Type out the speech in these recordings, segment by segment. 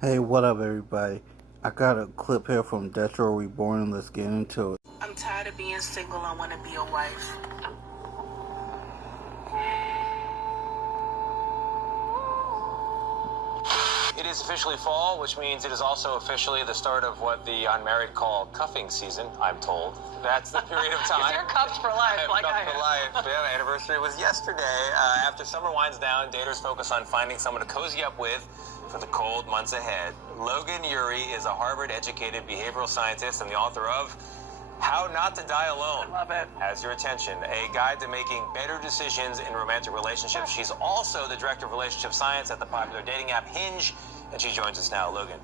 Hey, what up, everybody? I got a clip here from Detro Reborn. Let's get into it. I'm tired of being single. I want to be a wife. It is officially fall, which means it is also officially the start of what the unmarried call cuffing season, I'm told. That's the period of time. You're cuffed for life, I'm like cuffed I am. for life. Yeah, anniversary was yesterday. After summer winds down, daters focus on finding someone to cozy up with for the cold months ahead. Logan Ury is a Harvard-educated behavioral scientist and the author of How Not to Die Alone. I love it. Has your attention. A guide to making better decisions in romantic relationships. She's also the director of relationship science at the popular dating app Hinge, and she joins us now. Logan.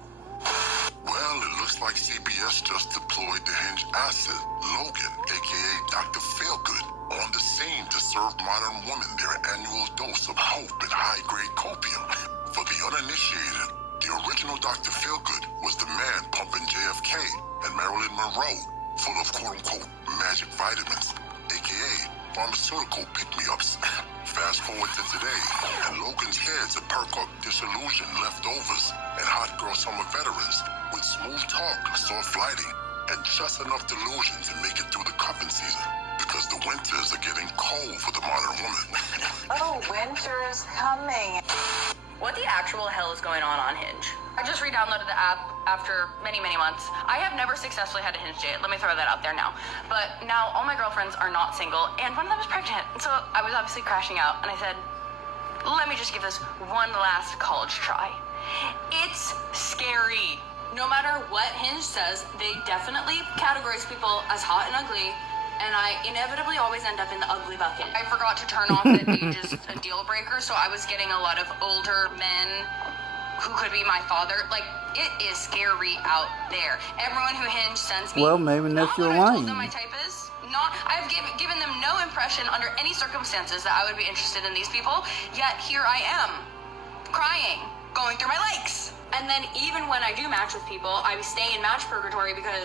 Well, it looks like CBS just deployed the Hinge asset, Logan, aka Dr. Feelgood, on the scene to serve modern women their annual dose of hope and high-grade copium. For the uninitiated, the original Dr. Feelgood was the man pumping JFK and Marilyn Monroe full of quote-unquote magic vitamins, aka pharmaceutical pick-me-ups. Fast forward to today, and Logan's head's a perk-up disillusion leftovers and hot girl summer veterans with smooth talk, soft lighting, and just enough delusion to make it through the cuffing season. Because the winters are getting cold for the modern woman. Oh, winter's coming. What the actual hell is going on Hinge? I just re-downloaded the app after many, many months. I have never successfully had a Hinge date. Let me throw that out there now. But now all my girlfriends are not single, and one of them is pregnant. So I was obviously crashing out, and I said, let me just give this one last college try. It's scary. No matter what Hinge says, they definitely categorize people as hot and ugly, and I inevitably always end up in the ugly bucket. I forgot to turn off that age is a deal breaker, so I was getting a lot of older men who could be my father. Like, it is scary out there. Everyone who Hinge sends me, Well, maybe that's not your what I told lane. them my type is. Not, I've given them no impression under any circumstances that I would be interested in these people, yet here I am, crying, going through my likes. And then even when I do match with people, I stay in match purgatory because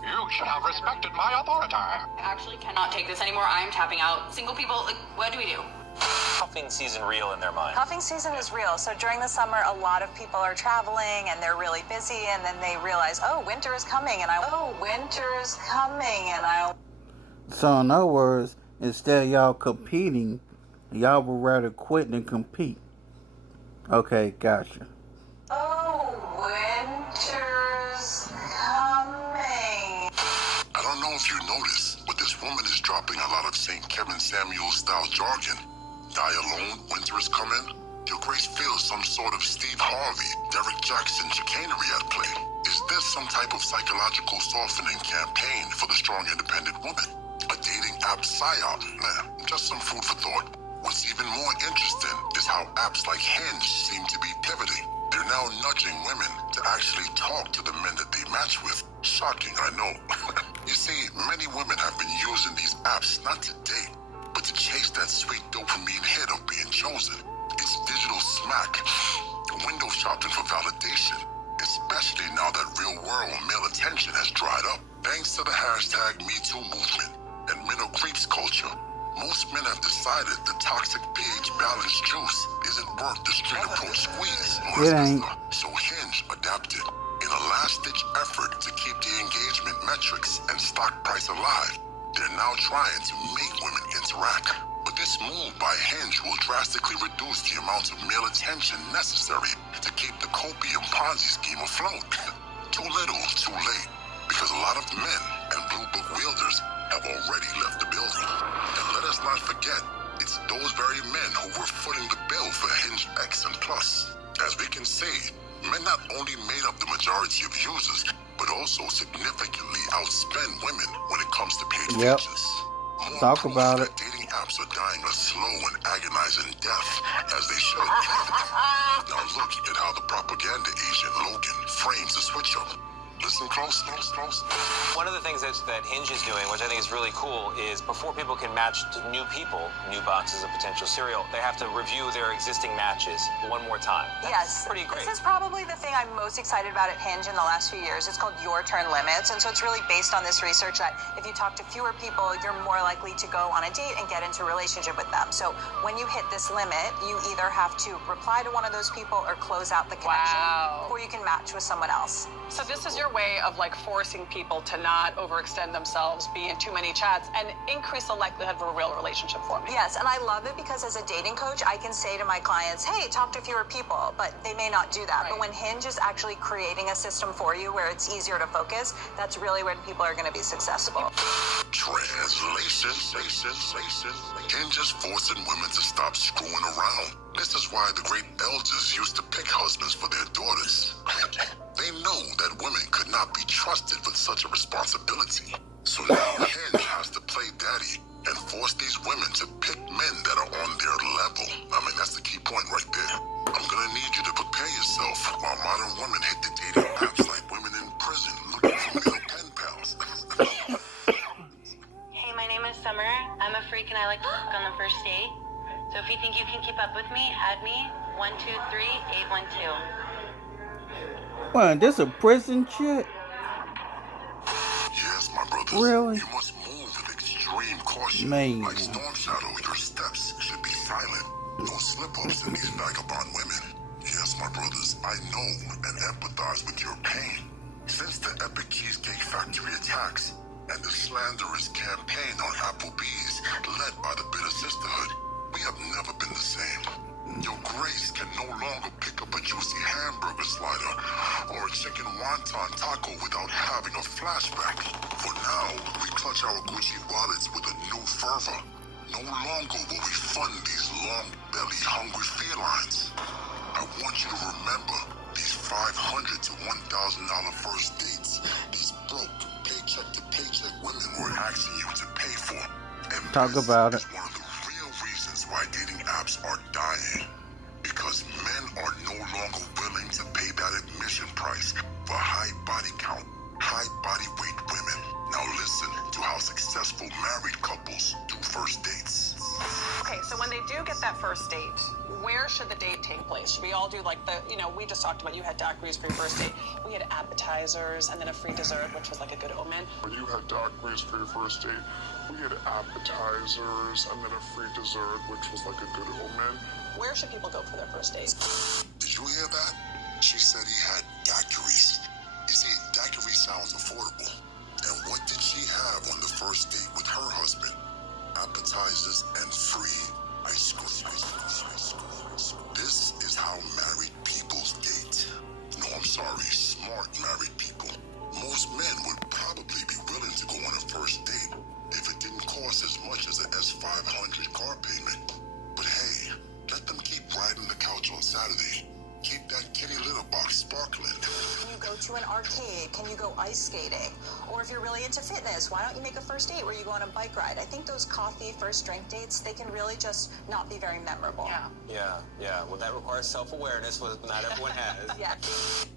You should have respected my authority. I actually cannot take this anymore. I am tapping out. Single people, like, what do we do? Cuffing season real in their mind. Cuffing season is real. So during the summer, a lot of people are traveling and they're really busy, and then they realize, oh, winter is coming, and So, in other words, instead of y'all competing, y'all would rather quit than compete. Okay, gotcha. Oh, winter's coming. I don't know if you noticed, but this woman is dropping a lot of St. Kevin Samuel-style jargon. Die alone, winter is coming. Your Grace feels some sort of Steve Harvey, Derek Jackson chicanery at play. Is this some type of psychological softening campaign for the strong, independent woman? A dating app psyop? Nah, just some food for thought. What's even more interesting is how apps like Hinge seem to be pivoting. They're now nudging women to actually talk to the men that they match with. Shocking, I know. You see, many women have been using these apps not to date, but to chase that sweet dopamine hit of being chosen. It's digital smack, window shopping for validation, especially now that real-world male attention has dried up. Thanks to the hashtag MeToo movement and minnow creeps culture, most men have decided the toxic pH balance juice isn't worth the street approach squeeze. It ain't. So Hinge adapted in a last-ditch effort to keep the engagement metrics and stock price alive. They're now trying to make women interact. But this move by Hinge will drastically reduce the amount of male attention necessary to keep the copium Ponzi scheme afloat. Too little, too late. Because a lot of men and blue book wielders have already left the building. And let us not forget, it's those very men who were footing the bill for Hinge X and Plus. As we can see, men not only made up the majority of users, but also significantly outspend women when it comes to paid Yep. features. More Talk proof about that it. dating apps are dying a slow and agonizing death, as they should. Now look at how the propaganda agent Logan frames the switch up. Listen close. One of the things that Hinge is doing, which I think is really cool, is before people can match to new people, new boxes of potential cereal, they have to review their existing matches one more time. Yes. Pretty great. This is probably the thing I'm most excited about at Hinge in the last few years. It's called Your Turn Limits. And so it's really based on this research that if you talk to fewer people, you're more likely to go on a date and get into a relationship with them. So when you hit this limit, you either have to reply to one of those people or close out the connection before you can match with someone else. So this is your way of like forcing people to not overextend themselves, be in too many chats, and increase the likelihood of a real relationship for me. Yes, and I love it because as a dating coach, I can say to my clients, hey, talk to fewer people, but they may not do that. Right. But when Hinge is actually creating a system for you where it's easier to focus, that's really when people are going to be successful. Translation. Hinge is forcing women to stop screwing around. This is why the great elders used to pick husbands for their daughters. They know that women could not be trusted with such a responsibility. So now Hinge has to play daddy and force these women to pick men that are on their level. I mean, that's the key point right there. I'm gonna need you to prepare yourself while modern women hit the dating apps like women in prison looking for male pen pals. Hey, my name is Summer. I'm a freak and I like to fuck on the first date. So if you think you can keep up with me, add me 123812. What, this a prison chick? Yes, my brothers. Really? You must move with extreme caution. Man. Like Storm Shadow, your steps should be silent. No slip-ups in these vagabond women. Yes, my brothers, I know and empathize with your pain. Since the Epic Cheesecake Factory attacks and the slanderous campaign on Applebee's led by the Bitter Sisterhood, we have never been the same. Your Grace can no longer pick up a juicy hamburger slider or a chicken wonton taco without having a flashback. For now, we clutch our Gucci wallets with a new fervor. No longer will we fund these long-belly hungry felines. I want you to remember these $500 to $1,000 first dates. These broke, paycheck-to-paycheck women were asking you to pay for. And Talk about it. is one of the real reasons why dating apps are dying. Because men are no longer willing to pay that admission price for high body count, high body weight women. Now listen to how successful married couples do first dates. Okay, so when they do get that first date, where should the date take place? Should we all do like we just talked about, you had daiquiris for your first date. We had appetizers and then a free dessert, which was like a good omen. When you had daiquiris for your first date, we had appetizers and then a free dessert, which was like a good omen. Where should people go for their first date? Did you hear that? She said he had daiquiris. You see, daiquiri sounds affordable. And what did she have on the first date with her husband? Appetizers and free ice cream. This is how married people's date. No, I'm sorry, smart married people. Most men would probably be willing to go on a first date if it didn't cost as much as an S500 car payment. But hey, let them keep riding the couch on Saturday. Keep that kitty litter box sparkling. Can you go to an arcade? Can you go ice skating? Or if you're really into fitness, why don't you make a first date where you go on a bike ride? I think those coffee first drink dates, they can really just not be very memorable. Yeah. Well, that requires self-awareness, which not everyone has. Yeah.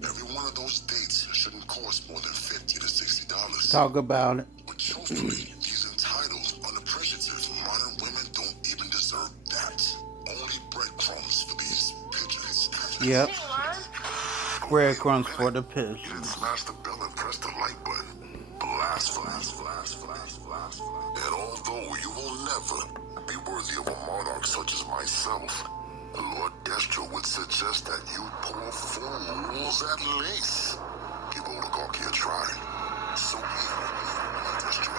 Every one of those dates shouldn't cost more than $50 to $60. Talk about it. But truthfully, these entitled, unappreciative modern women don't even deserve that. Only breadcrumbs for these pigeons. Yep. Breadcrumbs for the pigeons. You didn't smash the bell and press the like button. Blasphemy. And although you will never be worthy of a monarch such as myself, Lord Destro would suggest that you poor fools at least give oligarchy a try. So, Destro.